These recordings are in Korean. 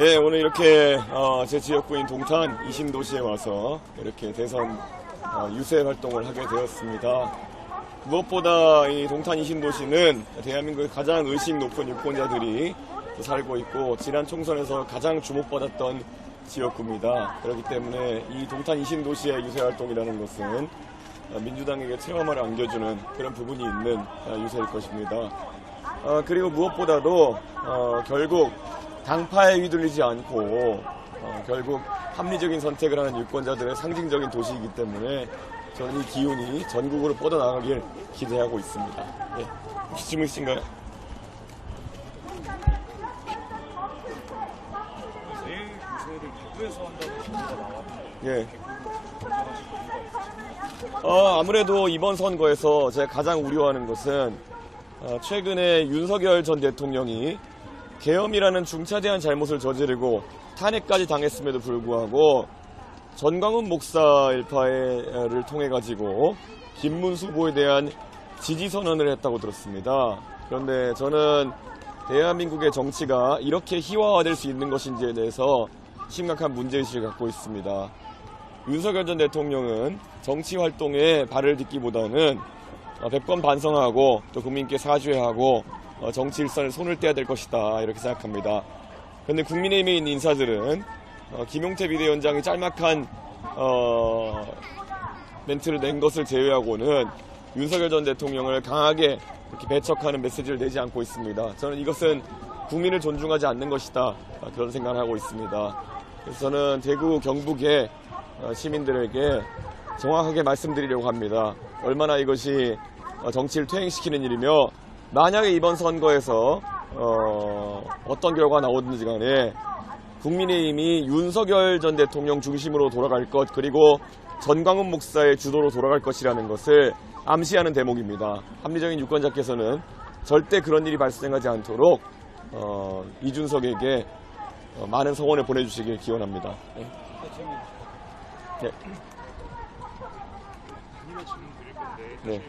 예, 오늘 이렇게 제 지역구인 동탄 이신도시에 와서 이렇게 대선 유세 활동을 하게 되었습니다. 무엇보다 이 동탄 이신도시는 대한민국의 가장 의식 높은 유권자들이 살고 있고 지난 총선에서 가장 주목받았던 지역구입니다. 그렇기 때문에 이 동탄 이신도시의 유세 활동이라는 것은 민주당에게 트라우마를 안겨주는 그런 부분이 있는 유세일 것입니다. 그리고 무엇보다도 결국 당파에 휘둘리지 않고 결국 합리적인 선택을 하는 유권자들의 상징적인 도시이기 때문에 저는 이 기운이 전국으로 뻗어나가길 기대하고 있습니다. 예. 혹시 질문 있으신가요? 내일 유세를 대구에서 한다고 정보가 나왔는데 예. 아무래도 이번 선거에서 제가 가장 우려하는 것은 최근에 윤석열 전 대통령이 계엄이라는 중차대한 잘못을 저지르고 탄핵까지 당했음에도 불구하고 전광훈 목사 일파를 통해 가지고 김문수 후보에 대한 지지 선언을 했다고 들었습니다. 그런데 저는 대한민국의 정치가 이렇게 희화화될 수 있는 것인지에 대해서 심각한 문제의식을 갖고 있습니다. 윤석열 전 대통령은 정치 활동에 발을 딛기보다는 100번 반성하고 또 국민께 사죄하고 정치 일선을 손을 떼야 될 것이다 이렇게 생각합니다. 그런데 국민의힘에 있는 인사들은 김용태 비대위원장이 짤막한 멘트를 낸 것을 제외하고는 윤석열 전 대통령을 강하게 이렇게 배척하는 메시지를 내지 않고 있습니다. 저는 이것은 국민을 존중하지 않는 것이다 그런 생각을 하고 있습니다. 그래서 저는 대구 경북의 시민들에게 정확하게 말씀드리려고 합니다. 얼마나 이것이 정치를 퇴행시키는 일이며 만약에 이번 선거에서 어떤 결과가 나오든지 간에 국민의힘이 윤석열 전 대통령 중심으로 돌아갈 것 그리고 전광훈 목사의 주도로 돌아갈 것이라는 것을 암시하는 대목입니다. 합리적인 유권자께서는 절대 그런 일이 발생하지 않도록 이준석에게 많은 성원을 보내주시길 기원합니다. 네. 네. 단일화 질문 드릴 건데 네.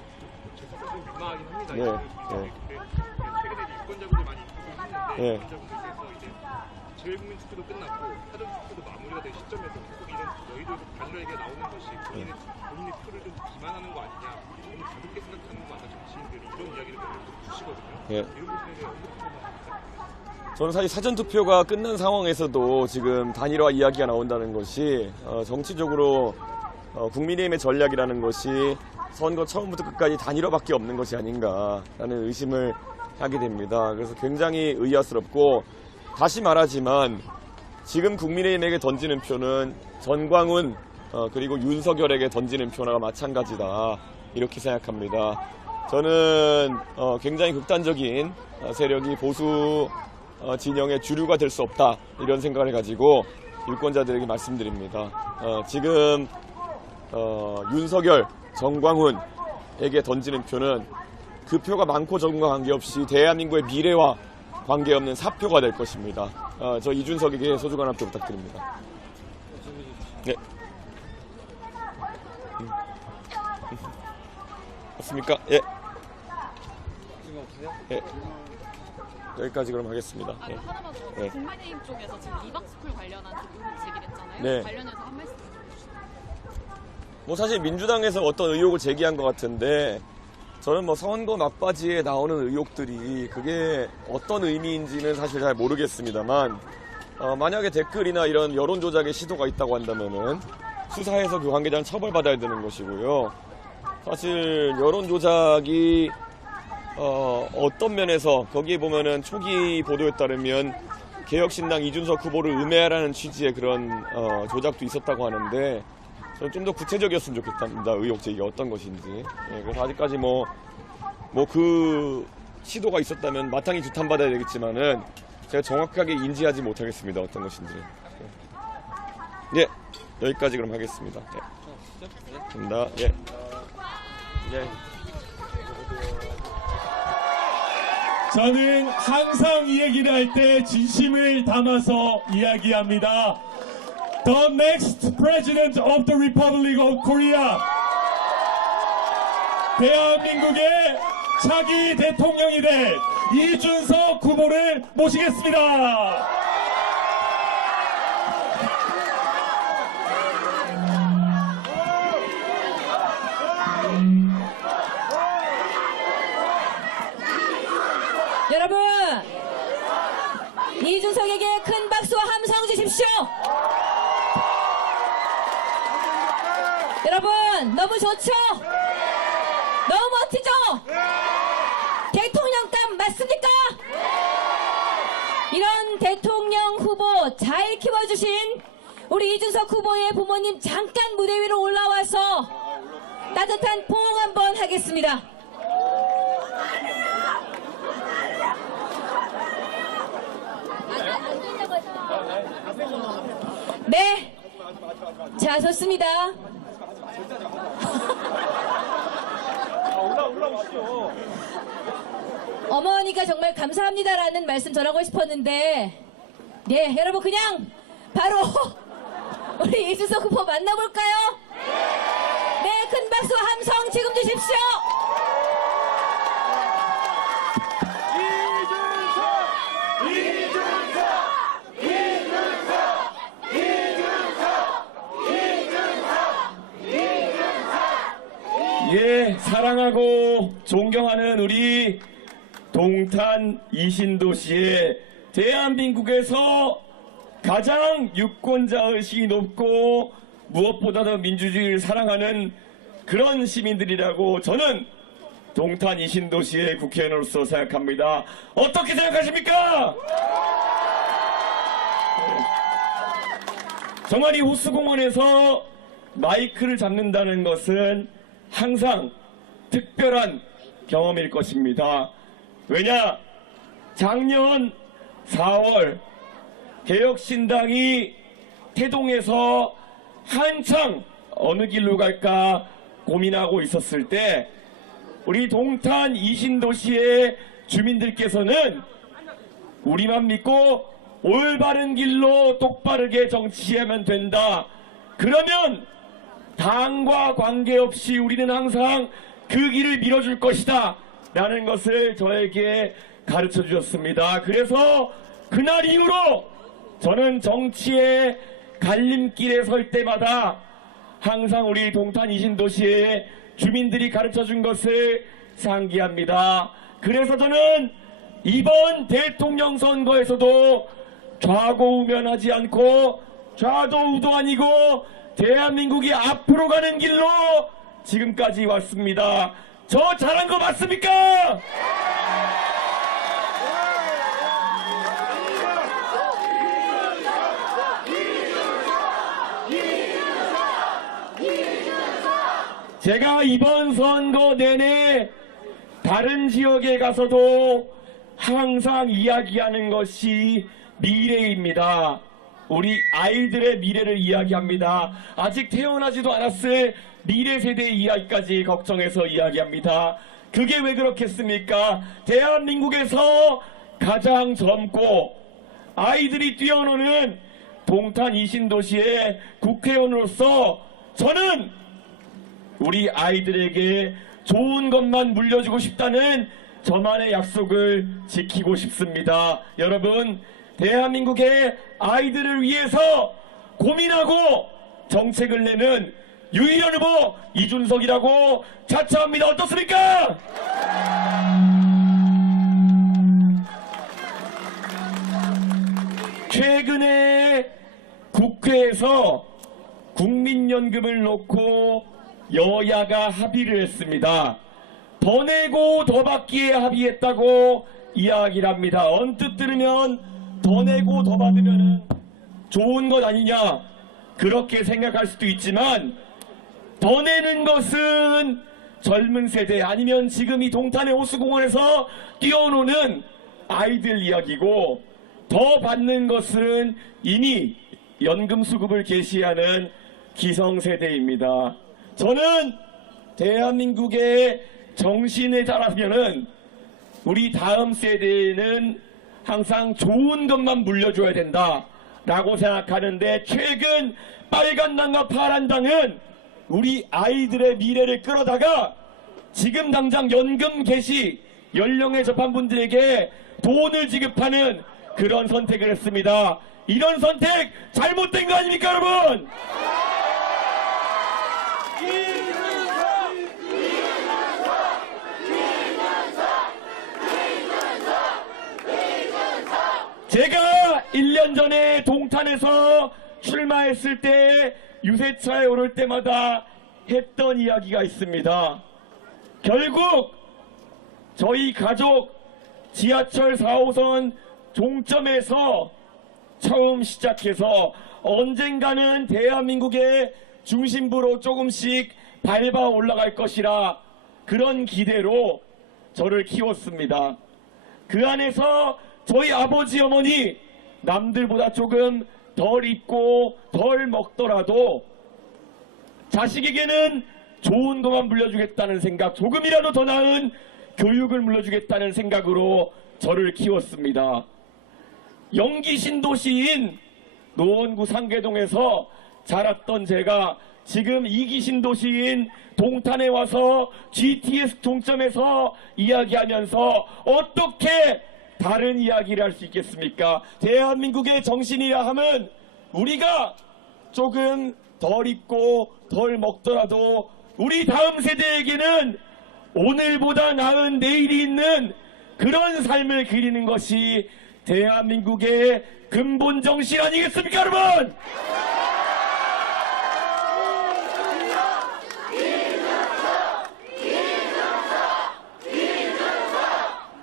제가 좀 민망하긴 합니다. 네. 네. 최근에 유권자분들 많이 있고 있는데 네. 유권자분들께서 이제 재외국민 투표도 끝났고 사전 투표도 마무리가 된 시점에서 계속 이런 너희들 단일화 얘기가 나오는 것이 본인의 표를 좀 기만하는 거 아니냐, 너무 가볍게 생각하는 거 아니냐, 정치인들이 이런 이야기를 주시거든요. 네. 이런 부분에 대해 어떻게 생각하십니까? 저는 사실 사전투표가 끝난 상황에서도 지금 단일화 이야기가 나온다는 것이 정치적으로 국민의힘의 전략이라는 것이 선거 처음부터 끝까지 단일화밖에 없는 것이 아닌가라는 의심을 하게 됩니다. 그래서 굉장히 의아스럽고 다시 말하지만 지금 국민의힘에게 던지는 표는 전광훈 그리고 윤석열에게 던지는 표나 마찬가지다 이렇게 생각합니다. 저는 굉장히 극단적인 세력이 보수 진영의 주류가 될 수 없다 이런 생각을 가지고 유권자들에게 말씀드립니다. 지금 윤석열, 전광훈에게 던지는 표는 그 표가 많고 적은과 관계없이 대한민국의 미래와 관계없는 사표가 될 것입니다. 저 이준석에게 소중한 한 표 부탁드립니다. 네. 맞습니까? 예. 질문 없으세요? 예. 여기까지 그럼 하겠습니다. 예. 하나만 더. 네. 국민의힘 쪽에서 지금 이박스쿨 관련한 의혹 제기했잖아요. 네. 관련해서 한 말씀 해주시죠. 뭐 사실 민주당에서 어떤 의혹을 제기한 것 같은데 저는 뭐 선거 막바지에 나오는 의혹들이 그게 어떤 의미인지는 사실 잘 모르겠습니다만 만약에 댓글이나 이런 여론 조작의 시도가 있다고 한다면은 수사해서 그 관계자는 처벌받아야 되는 것이고요. 사실 여론 조작이 어떤 면에서 거기에 보면은 초기 보도에 따르면 개혁신당 이준석 후보를 음해하라는 취지의 그런 조작도 있었다고 하는데 저는 좀 더 구체적이었으면 좋겠답니다. 의혹 제기가 어떤 것인지. 예, 그래서 아직까지 뭐 그 시도가 있었다면 마땅히 규탄받아야 되겠지만은 제가 정확하게 인지하지 못하겠습니다. 어떤 것인지. 예, 여기까지 그럼 하겠습니다. 예. 감사합니다. 예. 예. 저는 항상 이 얘기를 할 때 진심을 담아서 이야기합니다. The next president of the Republic of Korea. 대한민국의 차기 대통령이 될 이준석 후보를 모시겠습니다. 여러분, 이준석에게 큰 박수와 함성 주십시오. 여러분, 너무 좋죠? 너무 멋지죠? 대통령감 맞습니까? 이런 대통령 후보 잘 키워주신 우리 이준석 후보의 부모님 잠깐 무대 위로 올라와서 따뜻한 포옹 한번 하겠습니다. 네. 자, 좋습니다. 어머니가 정말 감사합니다라는 말씀 전하고 싶었는데, 네, 여러분 그냥 바로 우리 이준석 후보 만나볼까요? 네, 큰 박수와 함성 지금 주십시오. 예, 사랑하고 존경하는 우리 동탄 이신도시의 대한민국에서 가장 유권자의식이 높고 무엇보다도 민주주의를 사랑하는 그런 시민들이라고 저는 동탄 이신도시의 국회의원으로서 생각합니다. 어떻게 생각하십니까? 정말 이 호수공원에서 마이크를 잡는다는 것은 항상 특별한 경험일 것입니다. 왜냐? 작년 4월 개혁신당이 태동에서 한창 어느 길로 갈까 고민하고 있었을 때 우리 동탄 이신도시의 주민들께서는 우리만 믿고 올바른 길로 똑바르게 정치하면 된다. 그러면 당과 관계없이 우리는 항상 그 길을 밀어줄 것이다 라는 것을 저에게 가르쳐 주셨습니다. 그래서 그날 이후로 저는 정치의 갈림길에 설 때마다 항상 우리 동탄 이신도시의 주민들이 가르쳐 준 것을 상기합니다. 그래서 저는 이번 대통령 선거에서도 좌고우면하지 않고 좌도우도 아니고 대한민국이 앞으로 가는 길로 지금까지 왔습니다. 저 잘한 거 맞습니까? 제가 이번 선거 내내 다른 지역에 가서도 항상 이야기하는 것이 미래입니다. 우리 아이들의 미래를 이야기합니다. 아직 태어나지도 않았을 미래 세대의 이야기까지 걱정해서 이야기합니다. 그게 왜 그렇겠습니까? 대한민국에서 가장 젊고 아이들이 뛰어노는 동탄 이신도시의 국회의원으로서 저는 우리 아이들에게 좋은 것만 물려주고 싶다는 저만의 약속을 지키고 싶습니다. 여러분, 대한민국의 아이들을 위해서 고민하고 정책을 내는 유일한 후보 이준석이라고 자처합니다. 어떻습니까? 최근에 국회에서 국민연금을 놓고 여야가 합의를 했습니다. 더 내고 더 받기에 합의했다고 이야기를 합니다. 언뜻 들으면 더 내고 더 받으면 좋은 것 아니냐 그렇게 생각할 수도 있지만 더 내는 것은 젊은 세대 아니면 지금 이 동탄의 호수공원에서 뛰어노는 아이들 이야기고 더 받는 것은 이미 연금수급을 개시하는 기성세대입니다. 저는 대한민국의 정신에 따라서는 우리 다음 세대에는 항상 좋은 것만 물려줘야 된다라고 생각하는데 최근 빨간당과 파란당은 우리 아이들의 미래를 끌어다가 지금 당장 연금 개시 연령에 접한 분들에게 돈을 지급하는 그런 선택을 했습니다. 이런 선택 잘못된 거 아닙니까 여러분? 2년 전에 동탄에서 출마했을 때 유세차에 오를 때마다 했던 이야기가 있습니다. 결국 저희 가족 지하철 4호선 종점에서 처음 시작해서 언젠가는 대한민국의 중심부로 조금씩 밟아 올라갈 것이라 그런 기대로 저를 키웠습니다. 그 안에서 저희 아버지 어머니 남들보다 조금 덜 입고 덜 먹더라도 자식에게는 좋은 것만 물려주겠다는 생각, 조금이라도 더 나은 교육을 물려주겠다는 생각으로 저를 키웠습니다. 영기 신도시인 노원구 상계동에서 자랐던 제가 지금 2기 신도시인 동탄에 와서 GTS 종점에서 이야기하면서 어떻게 다른 이야기를 할 수 있겠습니까? 대한민국의 정신이라 하면 우리가 조금 덜 입고 덜 먹더라도 우리 다음 세대에게는 오늘보다 나은 내일이 있는 그런 삶을 그리는 것이 대한민국의 근본 정신 아니겠습니까, 여러분?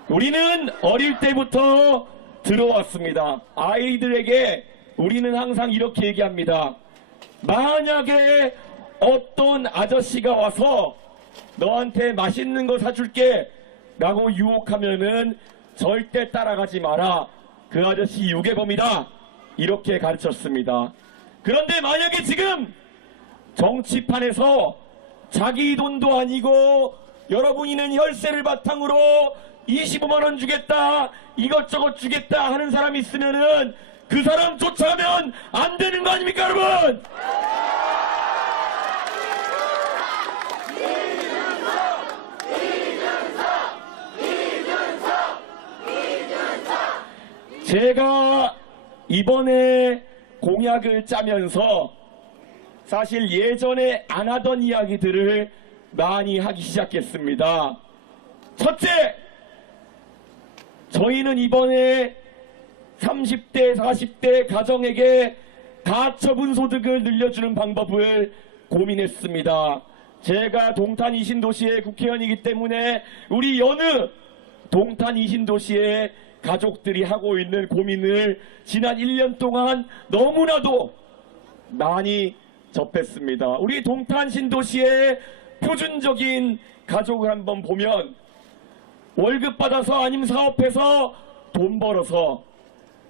우리는 어릴 때부터 들어왔습니다. 아이들에게 우리는 항상 이렇게 얘기합니다. 만약에 어떤 아저씨가 와서 너한테 맛있는 거 사줄게 라고 유혹하면은 절대 따라가지 마라. 그 아저씨 유괴범이다. 이렇게 가르쳤습니다. 그런데 만약에 지금 정치판에서 자기 돈도 아니고 여러분이 낸 혈세를 바탕으로 25만원 주겠다, 이것저것 주겠다 하는 사람이 있으면은 그 사람 쫓아가면 안 되는 거 아닙니까, 여러분? 제가 이번에 공약을 짜면서 사실 예전에 안 하던 이야기들을 많이 하기 시작했습니다. 첫째, 저희는 이번에 30대, 40대 가정에게 가처분 소득을 늘려주는 방법을 고민했습니다. 제가 동탄 이신도시의 국회의원이기 때문에 우리 여느 동탄 이신도시의 가족들이 하고 있는 고민을 지난 1년 동안 너무나도 많이 접했습니다. 우리 동탄 신도시의 표준적인 가족을 한번 보면 월급 받아서 아니면 사업해서 돈 벌어서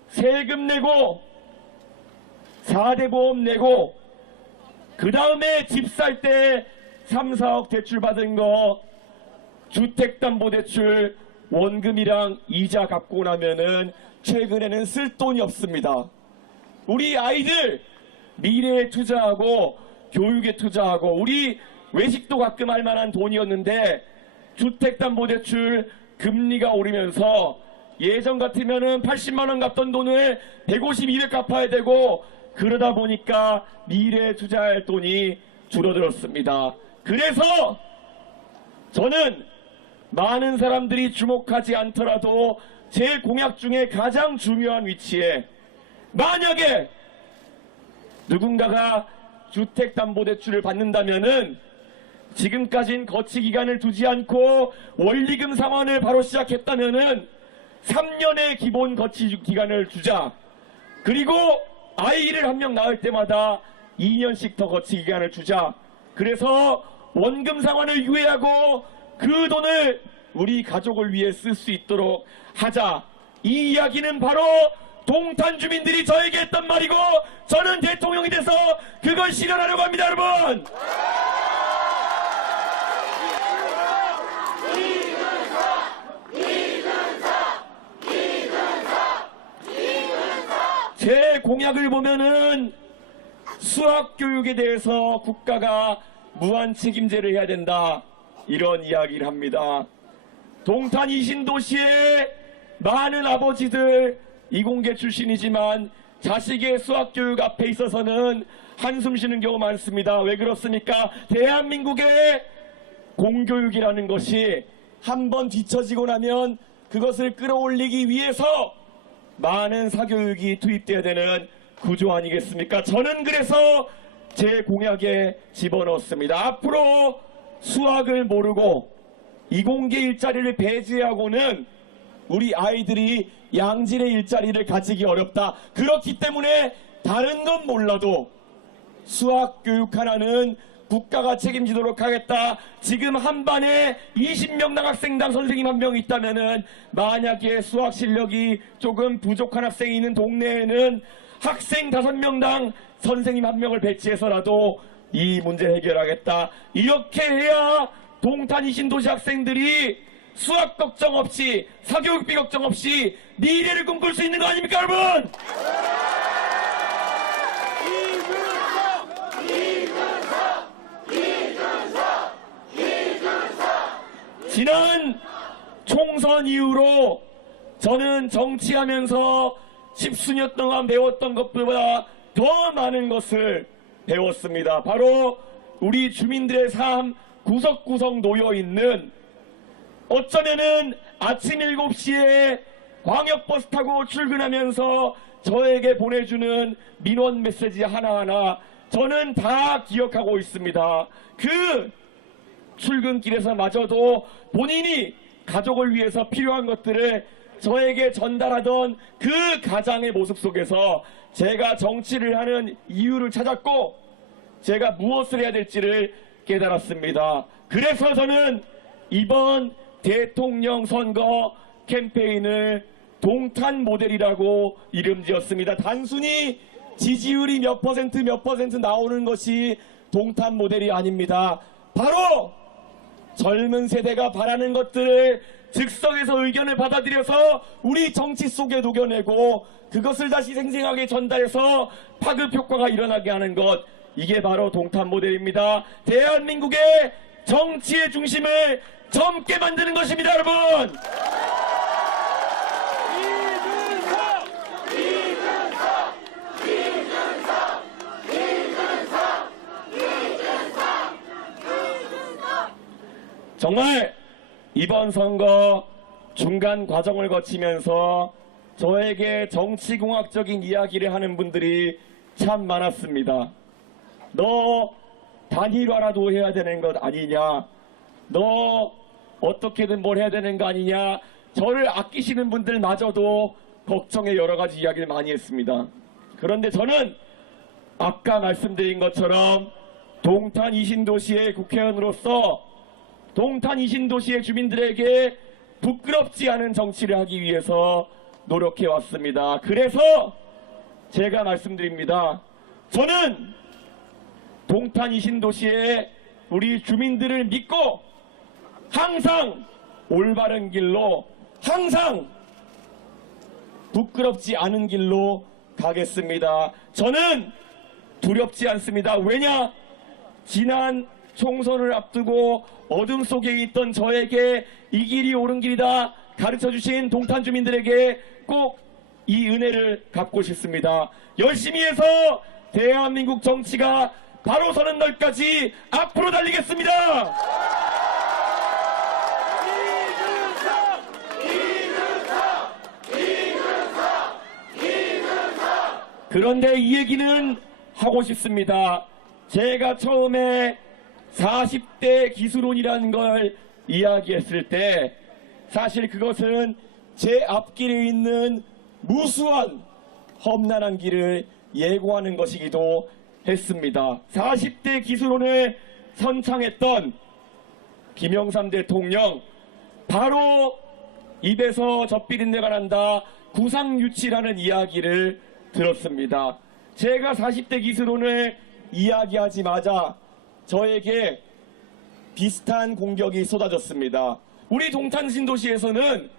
세금 내고 4대 보험 내고 그 다음에 집 살 때 3, 4억 대출 받은 거 주택담보대출 원금이랑 이자 갚고 나면은 최근에는 쓸 돈이 없습니다. 우리 아이들 미래에 투자하고 교육에 투자하고 우리 외식도 가끔 할 만한 돈이었는데 주택담보대출 금리가 오르면서 예전 같으면은 80만원 갚던 돈을 150, 200 갚아야 되고 그러다 보니까 미래에 투자할 돈이 줄어들었습니다. 그래서 저는 많은 사람들이 주목하지 않더라도 제 공약 중에 가장 중요한 위치에 만약에 누군가가 주택담보대출을 받는다면은 지금까진 거치기간을 두지 않고 원리금 상환을 바로 시작했다면은 3년의 기본 거치기간을 주자. 그리고 아이를 한 명 낳을 때마다 2년씩 더 거치기간을 주자. 그래서 원금 상환을 유예하고 그 돈을 우리 가족을 위해 쓸 수 있도록 하자. 이 이야기는 바로 동탄 주민들이 저에게 했던 말이고 저는 대통령이 돼서 그걸 실현하려고 합니다, 여러분. 제 공약을 보면은 수학 교육에 대해서 국가가 무한 책임제를 해야 된다. 이런 이야기를 합니다. 동탄 이신도시의 많은 아버지들 이공계 출신이지만 자식의 수학교육 앞에 있어서는 한숨 쉬는 경우 많습니다. 왜 그렇습니까? 대한민국의 공교육이라는 것이 한번 뒤처지고 나면 그것을 끌어올리기 위해서 많은 사교육이 투입돼야 되는 구조 아니겠습니까? 저는 그래서 제 공약에 집어넣었습니다. 앞으로 수학을 모르고 이공계 일자리를 배제하고는 우리 아이들이 양질의 일자리를 가지기 어렵다. 그렇기 때문에 다른 건 몰라도 수학 교육 하나는 국가가 책임지도록 하겠다. 지금 한 반에 20명 남학생당 선생님 한 명 있다면은 만약에 수학 실력이 조금 부족한 학생이 있는 동네에는 학생 5명당 선생님 한 명을 배치해서라도 이 문제 해결하겠다. 이렇게 해야 동탄 이신도시 학생들이 수학 걱정 없이 사교육비 걱정 없이 미래를 꿈꿀 수 있는 거 아닙니까 여러분? 지난 총선 이후로 저는 정치하면서 10수년 동안 배웠던 것보다 더 많은 것을 배웠습니다. 바로 우리 주민들의 삶 구석구석 놓여있는, 어쩌면은 아침 7시에 광역버스 타고 출근하면서 저에게 보내주는 민원 메시지 하나하나 저는 다 기억하고 있습니다. 그 출근길에서마저도 본인이 가족을 위해서 필요한 것들을 저에게 전달하던 그 가장의 모습 속에서 제가 정치를 하는 이유를 찾았고 제가 무엇을 해야 될지를 깨달았습니다. 그래서 저는 이번 대통령 선거 캠페인을 동탄 모델이라고 이름 지었습니다. 단순히 지지율이 몇 퍼센트 나오는 것이 동탄 모델이 아닙니다. 바로 젊은 세대가 바라는 것들을 즉석에서 의견을 받아들여서 우리 정치 속에 녹여내고 그것을 다시 생생하게 전달해서 파급 효과가 일어나게 하는 것, 이게 바로 동탄 모델입니다. 대한민국의 정치의 중심을 젊게 만드는 것입니다, 여러분. 정말 이번 선거 중간 과정을 거치면서 저에게 정치공학적인 이야기를 하는 분들이 참 많았습니다. 너 단일화라도 해야 되는 것 아니냐? 너 어떻게든 뭘 해야 되는 거 아니냐? 저를 아끼시는 분들마저도 걱정의 여러 가지 이야기를 많이 했습니다. 그런데 저는 아까 말씀드린 것처럼 동탄 이신도시의 국회의원으로서 동탄 이신도시의 주민들에게 부끄럽지 않은 정치를 하기 위해서 노력해 왔습니다. 그래서 제가 말씀드립니다. 저는 동탄 이신도시의 우리 주민들을 믿고 항상 올바른 길로, 항상 부끄럽지 않은 길로 가겠습니다. 저는 두렵지 않습니다. 왜냐? 지난 총선을 앞두고 어둠 속에 있던 저에게 이 길이 옳은 길이다 가르쳐주신 동탄 주민들에게 꼭 이 은혜를 갚고 싶습니다. 열심히 해서 대한민국 정치가 바로 서는 날까지 앞으로 달리겠습니다. 그런데 이 얘기는 하고 싶습니다. 제가 처음에 40대 기술론이라는 걸 이야기했을 때 사실 그것은 제 앞길에 있는 무수한 험난한 길을 예고하는 것이기도 했습니다. 40대 기술론을 선창했던 김영삼 대통령, 바로 입에서 젖비린내가 난다 구상유치라는 이야기를 들었습니다. 제가 40대 기술론을 이야기하자마자 저에게 비슷한 공격이 쏟아졌습니다. 우리 동탄 신도시에서는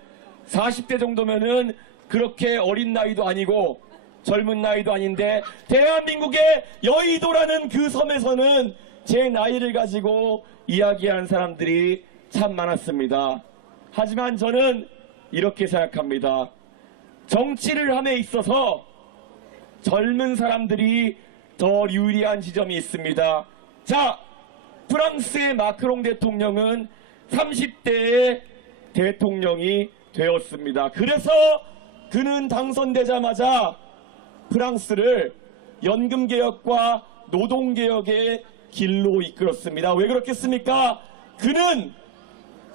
40대 정도면은 그렇게 어린 나이도 아니고 젊은 나이도 아닌데 대한민국의 여의도라는 그 섬에서는 제 나이를 가지고 이야기하는 사람들이 참 많았습니다. 하지만 저는 이렇게 생각합니다. 정치를 함에 있어서 젊은 사람들이 더 유리한 지점이 있습니다. 자, 프랑스의 마크롱 대통령은 30대의 대통령이 되었습니다. 그래서 그는 당선되자마자 프랑스를 연금개혁과 노동개혁의 길로 이끌었습니다. 왜 그렇겠습니까? 그는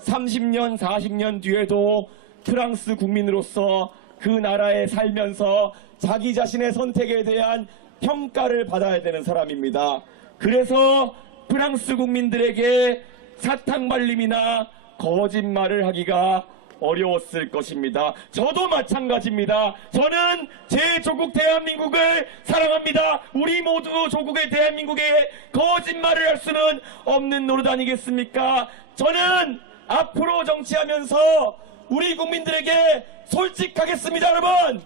30년, 40년 뒤에도 프랑스 국민으로서 그 나라에 살면서 자기 자신의 선택에 대한 평가를 받아야 되는 사람입니다. 그래서 프랑스 국민들에게 사탕발림이나 거짓말을 하기가 어려웠을 것입니다. 저도 마찬가지입니다. 저는 제 조국 대한민국을 사랑합니다. 우리 모두 조국의 대한민국에 거짓말을 할 수는 없는 노릇 아니겠습니까? 저는 앞으로 정치하면서 우리 국민들에게 솔직하겠습니다, 여러분.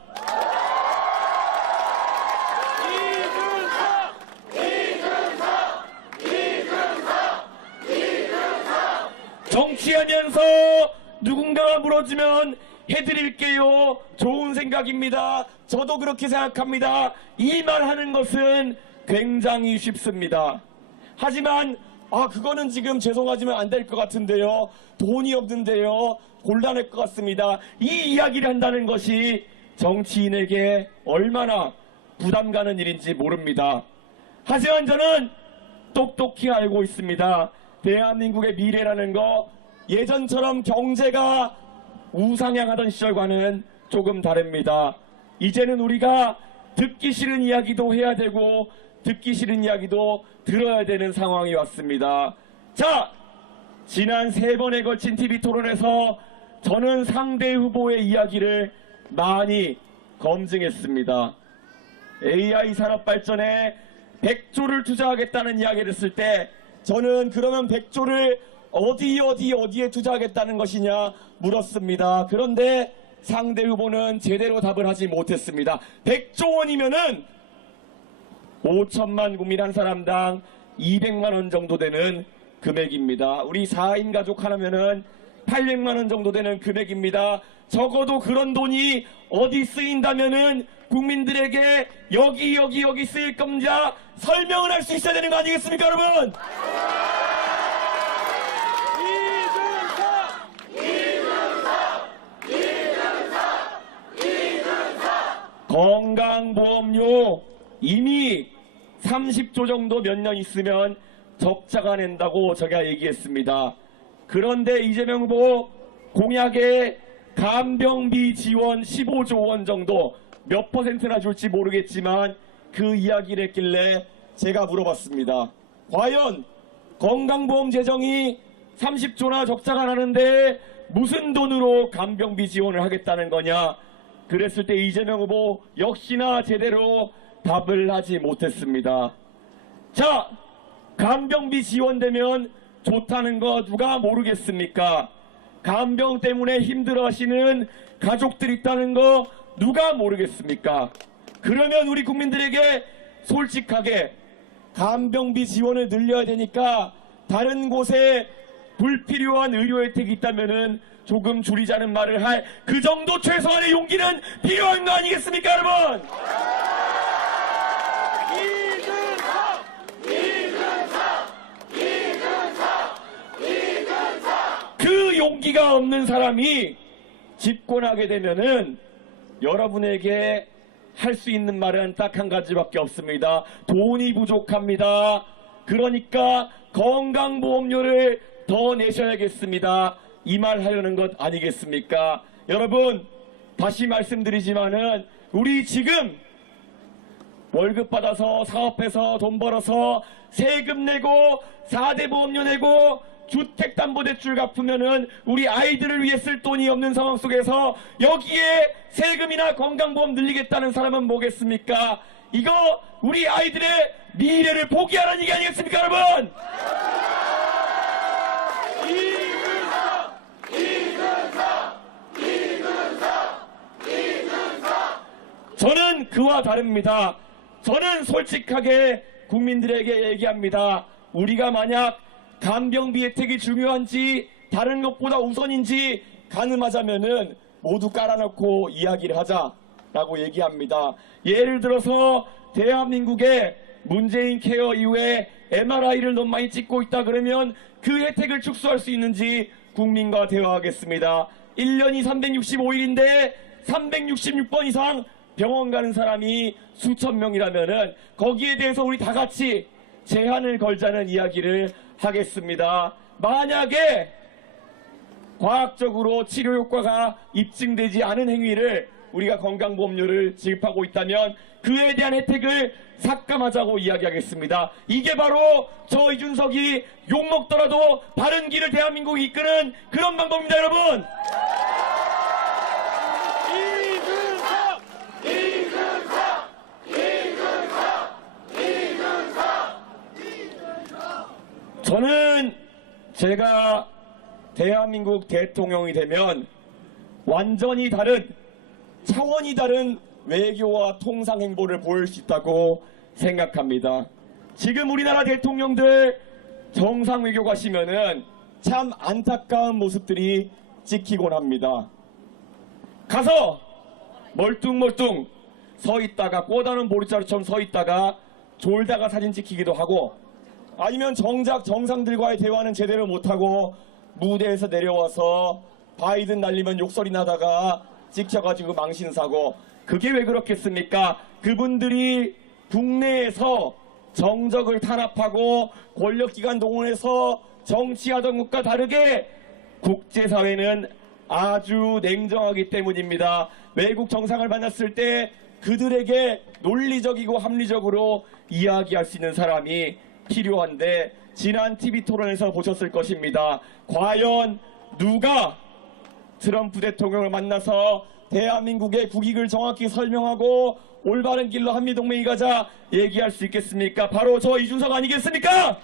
정치하면서 누군가가 물어주면 해드릴게요. 좋은 생각입니다. 저도 그렇게 생각합니다. 이 말하는 것은 굉장히 쉽습니다. 하지만 그거는 지금 죄송하지만 안 될 것 같은데요. 돈이 없는데요. 곤란할 것 같습니다. 이 이야기를 한다는 것이 정치인에게 얼마나 부담 가는 일인지 모릅니다. 하지만 저는 똑똑히 알고 있습니다. 대한민국의 미래라는 거 예전처럼 경제가 우상향하던 시절과는 조금 다릅니다. 이제는 우리가 듣기 싫은 이야기도 해야 되고 듣기 싫은 이야기도 들어야 되는 상황이 왔습니다. 자, 지난 3번에 걸친 TV 토론에서 저는 상대 후보의 이야기를 많이 검증했습니다. AI 산업 발전에 100조를 투자하겠다는 이야기를 했을 때 저는 그러면 100조를 어디에 투자하겠다는 것이냐 물었습니다. 그런데 상대 후보는 제대로 답을 하지 못했습니다. 100조 원이면은 5천만 국민 한 사람당 200만 원 정도 되는 금액입니다. 우리 4인 가족 하나면은 800만 원 정도 되는 금액입니다. 적어도 그런 돈이 어디 쓰인다면은 국민들에게 여기 쓰일 겁니다. 설명을 할 수 있어야 되는 거 아니겠습니까, 여러분? 건강보험료 이미 30조 정도 몇 년 있으면 적자가 낸다고 제가 얘기했습니다. 그런데 이재명 후보 공약에 간병비 지원 15조 원 정도 몇 퍼센트나 줄지 모르겠지만 그 이야기를 했길래 제가 물어봤습니다. 과연 건강보험 재정이 30조나 적자가 나는데 무슨 돈으로 간병비 지원을 하겠다는 거냐? 그랬을 때 이재명 후보 역시나 제대로 답을 하지 못했습니다. 자, 간병비 지원되면 좋다는 거 누가 모르겠습니까? 간병 때문에 힘들어하시는 가족들 있다는 거 누가 모르겠습니까? 그러면 우리 국민들에게 솔직하게 간병비 지원을 늘려야 되니까 다른 곳에 불필요한 의료 혜택이 있다면은 조금 줄이자는 말을 할 그 정도 최소한의 용기는 필요한 거 아니겠습니까, 여러분? 그 용기가 없는 사람이 집권하게 되면은 여러분에게 할 수 있는 말은 딱 한 가지밖에 없습니다. 돈이 부족합니다. 그러니까 건강보험료를 더 내셔야겠습니다. 이 말 하려는 것 아니겠습니까? 여러분, 다시 말씀드리지만은 우리 지금 월급 받아서 사업해서 돈 벌어서 세금 내고 4대 보험료 내고 주택담보대출 갚으면은 우리 아이들을 위해 쓸 돈이 없는 상황 속에서 여기에 세금이나 건강보험 늘리겠다는 사람은 뭐겠습니까? 이거 우리 아이들의 미래를 포기하라는 얘기 아니겠습니까, 여러분? 저는 그와 다릅니다. 저는 솔직하게 국민들에게 얘기합니다. 우리가 만약 간병비 혜택이 중요한지 다른 것보다 우선인지 가늠하자면은 모두 깔아놓고 이야기를 하자라고 얘기합니다. 예를 들어서 대한민국에 문재인 케어 이후에 MRI를 너무 많이 찍고 있다 그러면 그 혜택을 축소할 수 있는지 국민과 대화하겠습니다. 1년이 365일인데 366번 이상 병원 가는 사람이 수천 명이라면은 거기에 대해서 우리 다 같이 제한을 걸자는 이야기를 하겠습니다. 만약에 과학적으로 치료 효과가 입증되지 않은 행위를 우리가 건강보험료를 지급하고 있다면 그에 대한 혜택을 삭감하자고 이야기하겠습니다. 이게 바로 저 이준석이 욕먹더라도 바른 길을 대한민국이 이끄는 그런 방법입니다, 여러분. 저는 제가 대한민국 대통령이 되면 완전히 다른 차원이 다른 외교와 통상 행보를 보일 수 있다고 생각합니다. 지금 우리나라 대통령들 정상 외교 가시면은 참 안타까운 모습들이 찍히곤 합니다. 가서 멀뚱멀뚱 서 있다가 꼬다는 보리자루처럼 서 있다가 졸다가 사진 찍히기도 하고 아니면 정작 정상들과의 대화는 제대로 못하고 무대에서 내려와서 바이든 날리면 욕설이 나다가 찍혀가지고 망신사고 그게 왜 그렇겠습니까? 그분들이 국내에서 정적을 탄압하고 권력기관 동원해서 정치하던 것과 다르게 국제사회는 아주 냉정하기 때문입니다. 외국 정상을 만났을 때 그들에게 논리적이고 합리적으로 이야기할 수 있는 사람이 필요한데 지난 TV 토론에서 보셨을 것입니다. 과연 누가 트럼프 대통령을 만나서 대한민국의 국익을 정확히 설명하고 올바른 길로 한미동맹이 가자 얘기할 수 있겠습니까? 바로 저 이준석 아니겠습니까?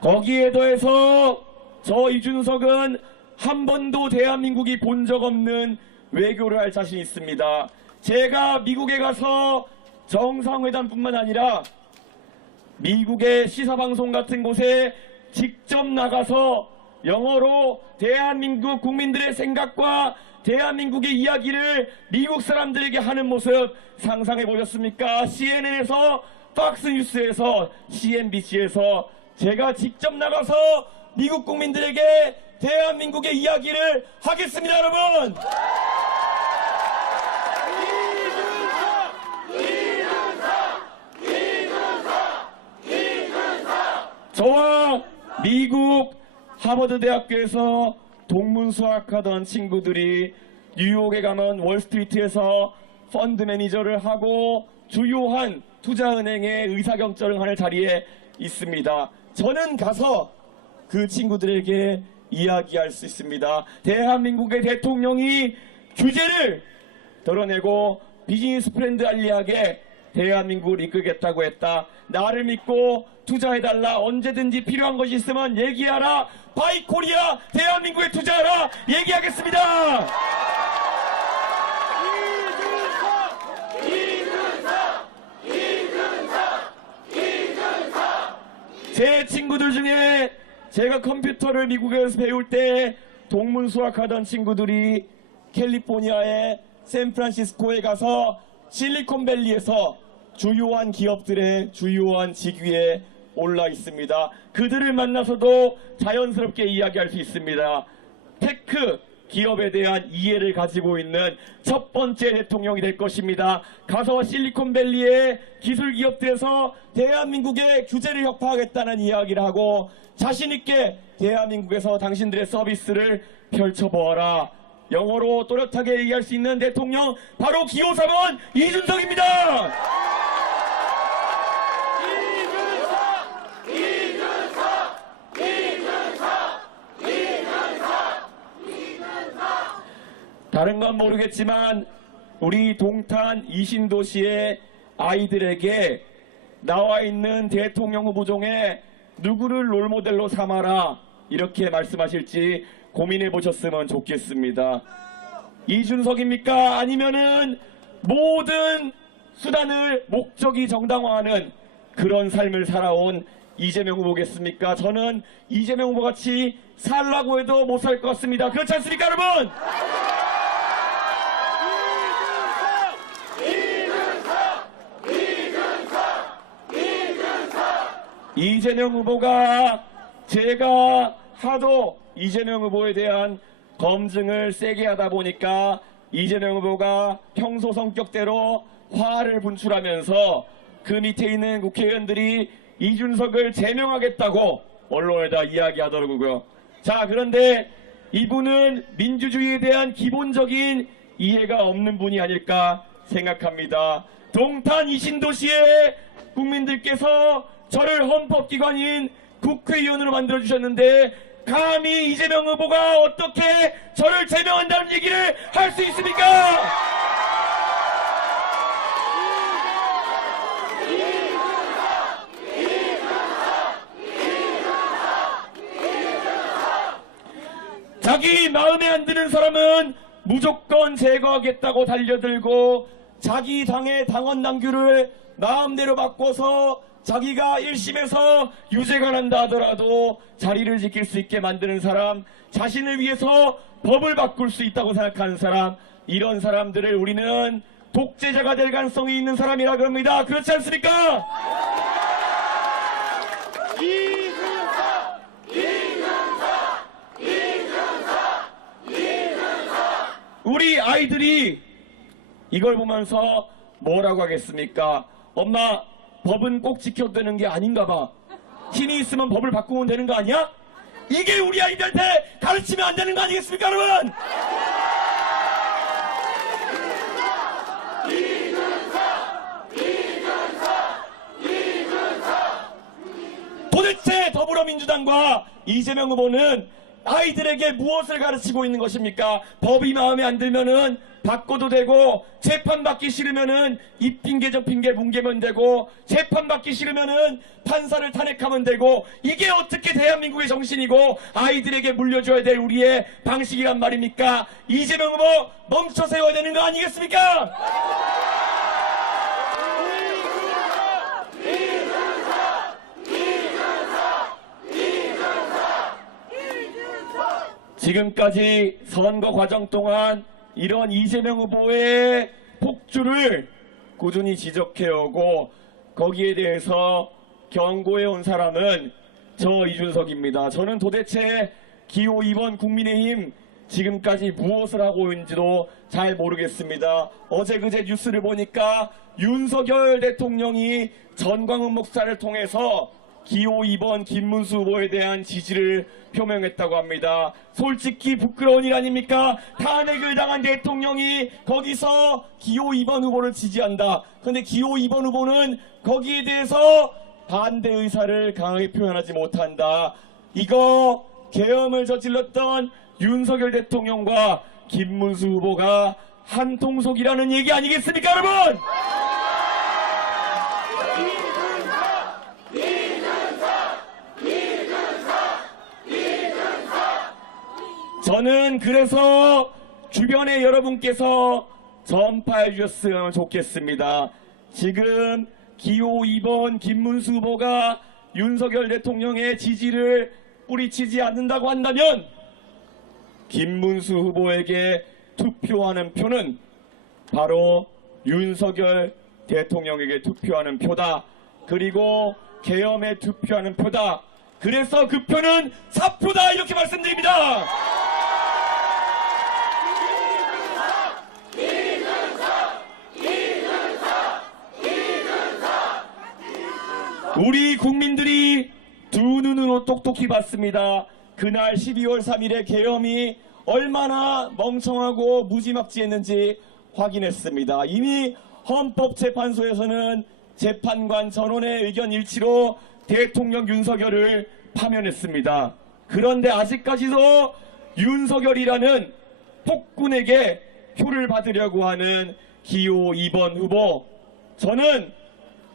거기에 더해서 저 이준석은 한 번도 대한민국이 본 적 없는 외교를 할 자신이 있습니다. 제가 미국에 가서 정상회담뿐만 아니라 미국의 시사방송 같은 곳에 직접 나가서 영어로 대한민국 국민들의 생각과 대한민국의 이야기를 미국 사람들에게 하는 모습 상상해 보셨습니까? CNN에서, 팍스뉴스에서, CNBC에서 제가 직접 나가서 미국 국민들에게 대한민국의 이야기를 하겠습니다, 여러분! 저와 미국 하버드 대학교에서 동문 수학하던 친구들이 뉴욕에 가면 월스트리트에서 펀드 매니저를 하고 주요한 투자은행의 의사결정을 하는 자리에 있습니다. 저는 가서 그 친구들에게 이야기할 수 있습니다. 대한민국의 대통령이 규제를 덜어내고 비즈니스 프렌들리하게 대한민국을 이끌겠다고 했다. 나를 믿고 투자해달라. 언제든지 필요한 것이 있으면 얘기하라. 바이 코리아 대한민국에 투자하라. 얘기하겠습니다. 제 친구들 중에 제가 컴퓨터를 미국에서 배울 때 동문 수학하던 친구들이 캘리포니아의 샌프란시스코에 가서 실리콘밸리에서 주요한 기업들의 주요한 직위에 올라 있습니다. 그들을 만나서도 자연스럽게 이야기할 수 있습니다. 테크 기업에 대한 이해를 가지고 있는 첫 번째 대통령이 될 것입니다. 가서 실리콘밸리의 기술 기업들에서 대한민국의 규제를 혁파하겠다는 이야기를 하고 자신있게 대한민국에서 당신들의 서비스를 펼쳐보아라. 영어로 또렷하게 얘기할 수 있는 대통령 바로 기호 3번 이준석입니다. 다른 건 모르겠지만 우리 동탄 이신도시의 아이들에게 나와 있는 대통령 후보 중에 누구를 롤모델로 삼아라 이렇게 말씀하실지 고민해 보셨으면 좋겠습니다. 이준석입니까? 아니면은 모든 수단을 목적이 정당화하는 그런 삶을 살아온 이재명 후보겠습니까? 저는 이재명 후보같이 살라고 해도 못 살 것 같습니다. 그렇지 않습니까, 여러분? 이재명 후보가 제가 하도 이재명 후보에 대한 검증을 세게 하다 보니까 이재명 후보가 평소 성격대로 화를 분출하면서 그 밑에 있는 국회의원들이 이준석을 제명하겠다고 언론에다 이야기하더라고요. 자, 그런데 이분은 민주주의에 대한 기본적인 이해가 없는 분이 아닐까 생각합니다. 동탄 이 신도시의 국민들께서 저를 헌법기관인 국회의원으로 만들어주셨는데 감히 이재명 후보가 어떻게 저를 제명한다는 얘기를 할 수 있습니까? 자기 마음에 안 드는 사람은 무조건 제거하겠다고 달려들고 자기 당의 당원 당규를 마음대로 바꿔서 자기가 1심에서 유죄가 난다 하더라도 자리를 지킬 수 있게 만드는 사람, 자신을 위해서 법을 바꿀 수 있다고 생각하는 사람, 이런 사람들을 우리는 독재자가 될 가능성이 있는 사람이라 그럽니다. 그렇지 않습니까? 우리 아이들이 이걸 보면서 뭐라고 하겠습니까? 엄마, 법은 꼭 지켜야 되는 게 아닌가 봐. 힘이 있으면 법을 바꾸면 되는 거 아니야? 이게 우리 아이들한테 가르치면 안 되는 거 아니겠습니까, 여러분? 도대체 더불어민주당과 이재명 후보는 아이들에게 무엇을 가르치고 있는 것입니까? 법이 마음에 안 들면은 바꿔도 되고, 재판받기 싫으면은 이 핑계 저 핑계 뭉개면 되고, 재판받기 싫으면은 판사를 탄핵하면 되고, 이게 어떻게 대한민국의 정신이고 아이들에게 물려줘야 될 우리의 방식이란 말입니까? 이재명 후보 멈춰 세워야 되는 거 아니겠습니까? 지금까지 선거 과정 동안 이런 이재명 후보의 폭주를 꾸준히 지적해오고 거기에 대해서 경고해온 사람은 저 이준석입니다. 저는 도대체 기호 2번 국민의힘 지금까지 무엇을 하고 있는지도 잘 모르겠습니다. 어제 그제 뉴스를 보니까 윤석열 대통령이 전광훈 목사를 통해서 기호 2번 김문수 후보에 대한 지지를 표명했다고 합니다. 솔직히 부끄러운 일 아닙니까? 탄핵을 당한 대통령이 거기서 기호 2번 후보를 지지한다. 그런데 기호 2번 후보는 거기에 대해서 반대 의사를 강하게 표현하지 못한다. 이거 계엄을 저질렀던 윤석열 대통령과 김문수 후보가 한통속이라는 얘기 아니겠습니까, 여러분? 저는 그래서 주변에 여러분께서 전파해 주셨으면 좋겠습니다. 지금 기호 2번 김문수 후보가 윤석열 대통령의 지지를 뿌리치지 않는다고 한다면 김문수 후보에게 투표하는 표는 바로 윤석열 대통령에게 투표하는 표다. 그리고 계엄에 투표하는 표다. 그래서 그 표는 사표다, 이렇게 말씀드립니다. 우리 국민들이 두 눈으로 똑똑히 봤습니다. 그날 12월 3일의 계엄이 얼마나 멍청하고 무지막지했는지 확인했습니다. 이미 헌법재판소에서는 재판관 전원의 의견 일치로 대통령 윤석열을 파면했습니다. 그런데 아직까지도 윤석열이라는 폭군에게 표를 받으려고 하는 기호 2번 후보, 저는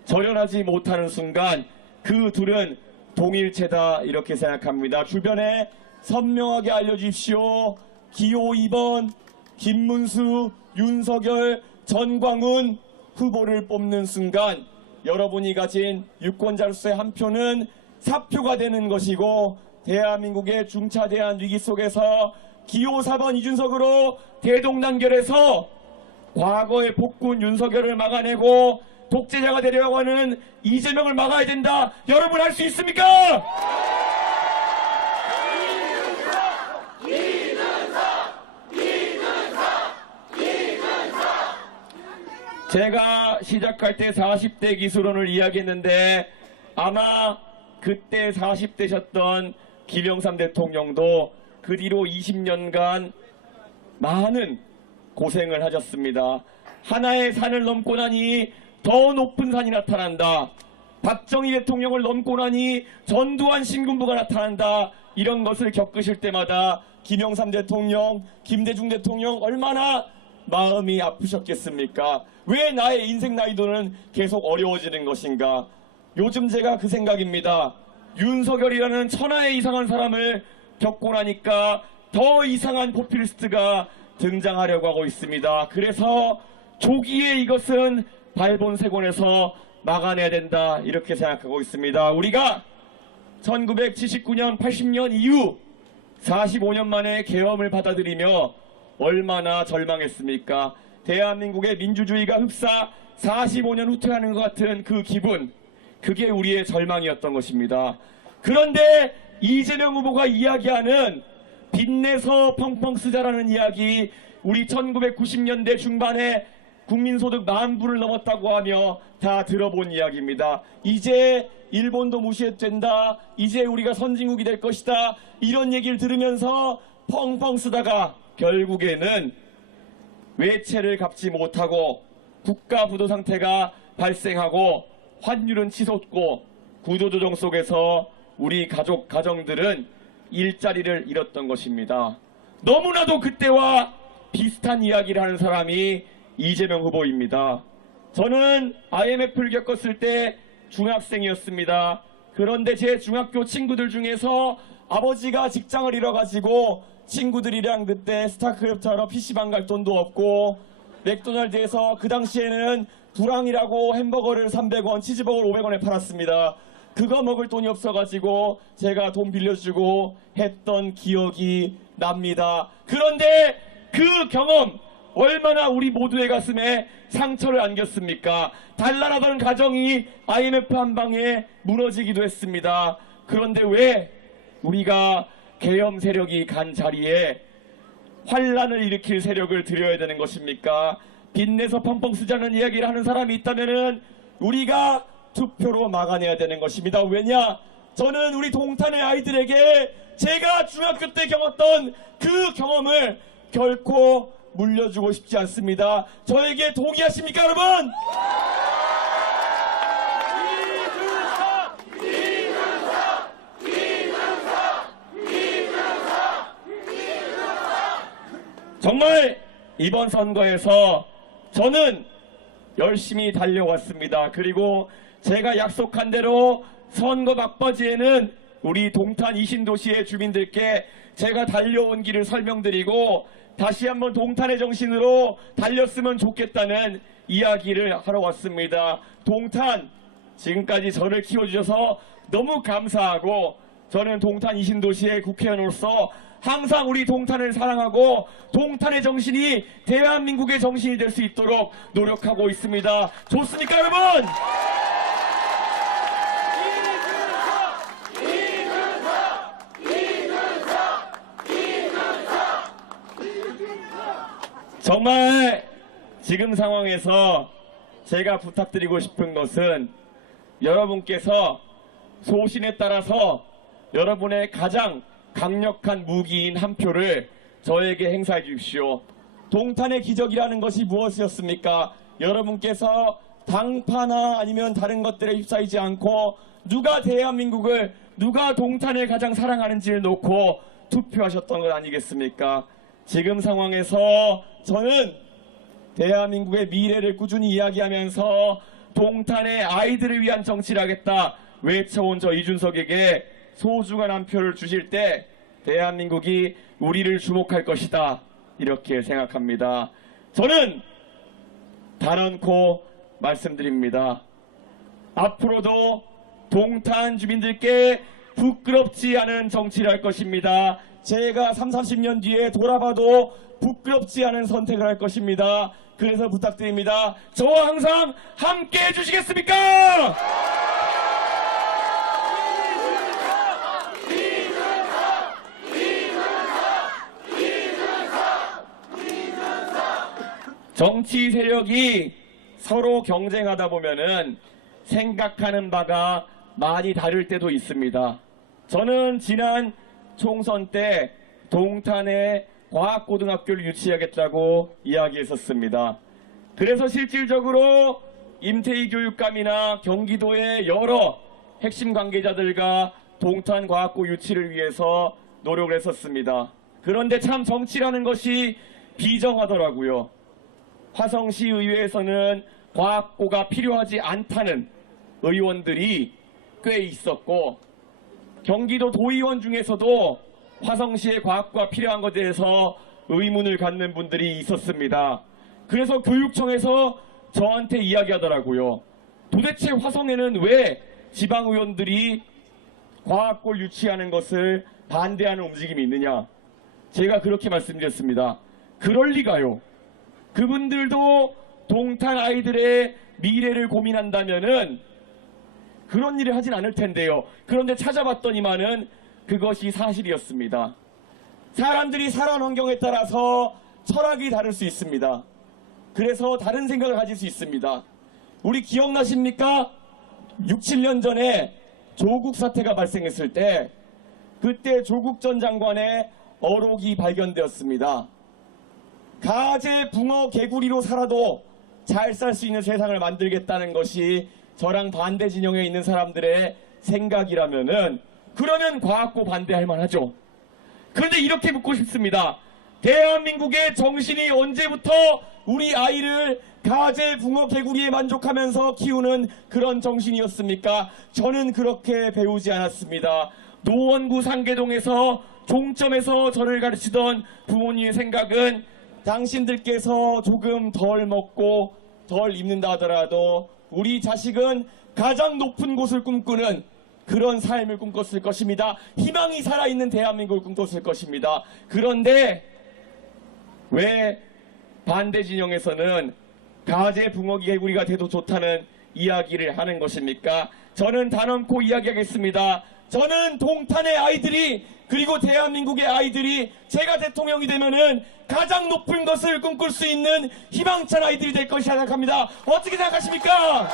절연하지 못하는 순간 그 둘은 동일체다, 이렇게 생각합니다. 주변에 선명하게 알려주십시오. 기호 2번 김문수, 윤석열, 전광훈 후보를 뽑는 순간 여러분이 가진 유권자로서의 한 표는 사표가 되는 것이고, 대한민국의 중차대한 위기 속에서 기호 4번 이준석으로 대동단결해서 과거의 폭군 윤석열을 막아내고 독재자가 되려고 하는 이재명을 막아야 된다. 여러분 할 수 있습니까? 제가 시작할 때 40대 기술원을 이야기했는데 아마 그때 40대셨던 김영삼 대통령도 그 뒤로 20년간 많은 고생을 하셨습니다. 하나의 산을 넘고 나니 더 높은 산이 나타난다. 박정희 대통령을 넘고 나니 전두환 신군부가 나타난다. 이런 것을 겪으실 때마다 김영삼 대통령, 김대중 대통령 얼마나 마음이 아프셨겠습니까? 왜 나의 인생 나이도는 계속 어려워지는 것인가? 요즘 제가 그 생각입니다. 윤석열이라는 천하의 이상한 사람을 겪고 나니까 더 이상한 포퓰리스트가 등장하려고 하고 있습니다. 그래서 조기에 이것은 발본색원에서 막아내야 된다 이렇게 생각하고 있습니다. 우리가 1979년 80년 이후 45년 만에 계엄을 받아들이며 얼마나 절망했습니까? 대한민국의 민주주의가 흡사 45년 후퇴하는 것 같은 그 기분, 그게 우리의 절망이었던 것입니다. 그런데 이재명 후보가 이야기하는 빚내서 펑펑 쓰자라는 이야기, 우리 1990년대 중반에 국민소득 10,000불을 넘었다고 하며 다 들어본 이야기입니다. 이제 일본도 무시해도 된다. 이제 우리가 선진국이 될 것이다. 이런 얘기를 들으면서 펑펑 쓰다가 결국에는 외채를 갚지 못하고 국가 부도 상태가 발생하고 환율은 치솟고 구조조정 속에서 우리 가정들은 일자리를 잃었던 것입니다. 너무나도 그때와 비슷한 이야기를 하는 사람이 이재명 후보입니다. 저는 IMF를 겪었을 때 중학생이었습니다. 그런데 제 중학교 친구들 중에서 아버지가 직장을 잃어가지고 친구들이랑 그때 스타크래프트 하러 PC방 갈 돈도 없고 맥도날드에서 그 당시에는 두랑이라고 햄버거를 300원, 치즈버거를 500원에 팔았습니다. 그거 먹을 돈이 없어가지고 제가 돈 빌려주고 했던 기억이 납니다. 그런데 그 경험 얼마나 우리 모두의 가슴에 상처를 안겼습니까? 단란하던 가정이 IMF 한 방에 무너지기도 했습니다. 그런데 왜 우리가 계엄 세력이 간 자리에 환란을 일으킬 세력을 들여야 되는 것입니까? 빚내서 펑펑 쓰자는 이야기를 하는 사람이 있다면은 우리가 투표로 막아내야 되는 것입니다. 왜냐? 저는 우리 동탄의 아이들에게 제가 중학교 때 겪었던 그 경험을 결코 물려주고 싶지 않습니다. 저에게 동의하십니까, 여러분? 정말 이번 선거에서 저는 열심히 달려왔습니다. 그리고 제가 약속한 대로 선거 막바지에는 우리 동탄 이신도시의 주민들께 제가 달려온 길을 설명드리고 다시 한번 동탄의 정신으로 달렸으면 좋겠다는 이야기를 하러 왔습니다. 동탄, 지금까지 저를 키워주셔서 너무 감사하고 저는 동탄 이신도시의 국회의원으로서 항상 우리 동탄을 사랑하고 동탄의 정신이 대한민국의 정신이 될 수 있도록 노력하고 있습니다. 좋습니까, 여러분? 정말 지금 상황에서 제가 부탁드리고 싶은 것은 여러분께서 소신에 따라서 여러분의 가장 강력한 무기인 한 표를 저에게 행사해 주십시오. 동탄의 기적이라는 것이 무엇이었습니까? 여러분께서 당파나 아니면 다른 것들에 휩싸이지 않고 누가 대한민국을, 누가 동탄을 가장 사랑하는지를 놓고 투표하셨던 것 아니겠습니까? 지금 상황에서 저는 대한민국의 미래를 꾸준히 이야기하면서 동탄의 아이들을 위한 정치를 하겠다 외쳐온 저 이준석에게 소중한 한 표를 주실 때 대한민국이 우리를 주목할 것이다 이렇게 생각합니다. 저는 단언코 말씀드립니다. 앞으로도 동탄 주민들께 부끄럽지 않은 정치를 할 것입니다. 제가 30-40년 뒤에 돌아봐도 부끄럽지 않은 선택을 할 것입니다. 그래서 부탁드립니다. 저와 항상 함께 해주시겠습니까? 정치 세력이 서로 경쟁하다 보면은 생각하는 바가 많이 다를 때도 있습니다. 저는 지난 총선 때 동탄에 과학고등학교를 유치하겠다고 이야기했었습니다. 그래서 실질적으로 임태희 교육감이나 경기도의 여러 핵심 관계자들과 동탄 과학고 유치를 위해서 노력을 했었습니다. 그런데 참 정치라는 것이 비정하더라고요. 화성시 의회에서는 과학고가 필요하지 않다는 의원들이 꽤 있었고, 경기도 도의원 중에서도 화성시에 과학고가 필요한 것에 대해서 의문을 갖는 분들이 있었습니다. 그래서 교육청에서 저한테 이야기하더라고요. 도대체 화성에는 왜 지방의원들이 과학고를 유치하는 것을 반대하는 움직임이 있느냐? 제가 그렇게 말씀드렸습니다. 그럴 리가요. 그분들도 동탄 아이들의 미래를 고민한다면은 그런 일을 하진 않을 텐데요. 그런데 찾아봤더니만은 그것이 사실이었습니다. 사람들이 살아온 환경에 따라서 철학이 다를 수 있습니다. 그래서 다른 생각을 가질 수 있습니다. 우리 기억나십니까? 6, 7년 전에 조국 사태가 발생했을 때 그때 조국 전 장관의 어록이 발견되었습니다. 가재, 붕어, 개구리로 살아도 잘 살 수 있는 세상을 만들겠다는 것이 저랑 반대 진영에 있는 사람들의 생각이라면은 그러면 과학고 반대할 만하죠. 그런데 이렇게 묻고 싶습니다. 대한민국의 정신이 언제부터 우리 아이를 가재, 붕어, 개구리에 만족하면서 키우는 그런 정신이었습니까? 저는 그렇게 배우지 않았습니다. 노원구 상계동에서 종점에서 저를 가르치던 부모님의 생각은 당신들께서 조금 덜 먹고 덜 입는다 하더라도 우리 자식은 가장 높은 곳을 꿈꾸는 그런 삶을 꿈꿨을 것입니다. 희망이 살아있는 대한민국을 꿈꿨을 것입니다. 그런데 왜 반대 진영에서는 가재, 붕어, 개구리가 돼도 좋다는 이야기를 하는 것입니까? 저는 단언코 이야기하겠습니다. 저는 동탄의 아이들이 그리고 대한민국의 아이들이 제가 대통령이 되면은 가장 높은 것을 꿈꿀 수 있는 희망찬 아이들이 될 것이라 생각합니다. 어떻게 생각하십니까?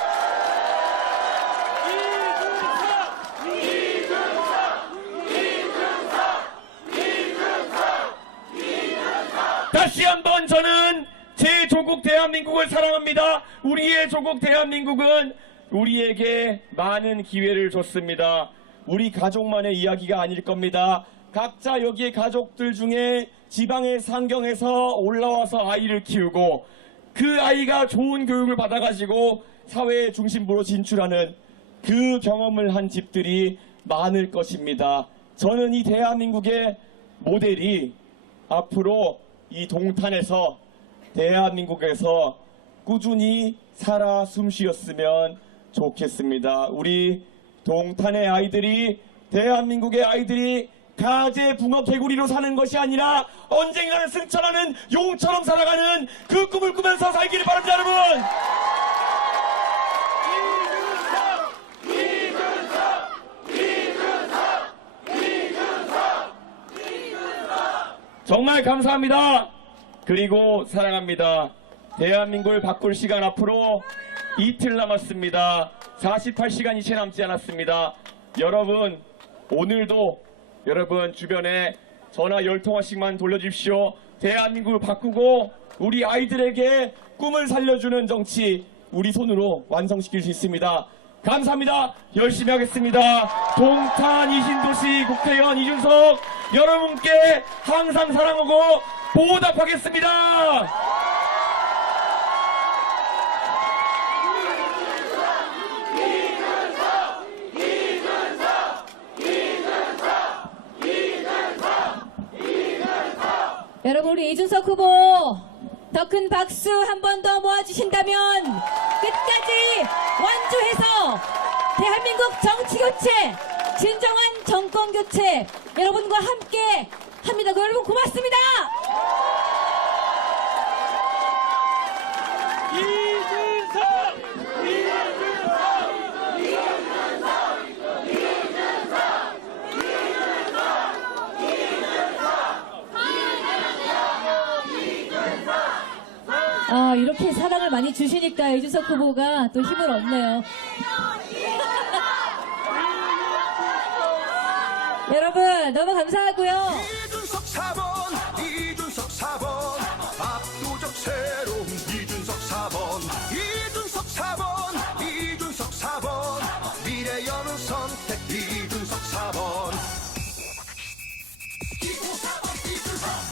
다시 한번 저는 제 조국 대한민국을 사랑합니다. 우리의 조국 대한민국은 우리에게 많은 기회를 줬습니다. 우리 가족만의 이야기가 아닐 겁니다. 각자 여기에 가족들 중에 지방의 상경에서 올라와서 아이를 키우고 그 아이가 좋은 교육을 받아가지고 사회의 중심부로 진출하는 그 경험을 한 집들이 많을 것입니다. 저는 이 대한민국의 모델이 앞으로 이 동탄에서 대한민국에서 꾸준히 살아 숨쉬었으면 좋겠습니다. 우리 동탄의 아이들이 대한민국의 아이들이 가재, 붕어, 개구리로 사는 것이 아니라 언젠가는 승천하는 용처럼 살아가는 그 꿈을 꾸면서 살기를 바랍니다, 여러분. 정말 감사합니다. 그리고 사랑합니다. 대한민국을 바꿀 시간 앞으로 이틀 남았습니다. 48시간이 채 남지 않았습니다. 여러분, 오늘도 여러분 주변에 전화 10통화씩만 돌려주십시오. 대한민국을 바꾸고 우리 아이들에게 꿈을 살려주는 정치 우리 손으로 완성시킬 수 있습니다. 감사합니다. 열심히 하겠습니다. 동탄 이신도시 국회의원 이준석 여러분께 항상 사랑하고 보답하겠습니다. 여러분 우리 이준석 후보 더 큰 박수 한 번 더 모아주신다면 끝까지 완주해서 대한민국 정치교체 진정한 정권교체 여러분과 함께 합니다. 그 여러분 고맙습니다. 아, 이렇게 사랑을 많이 주시니까 이준석 후보가 또 힘을 얻네요. 여러분 너무 감사하고요.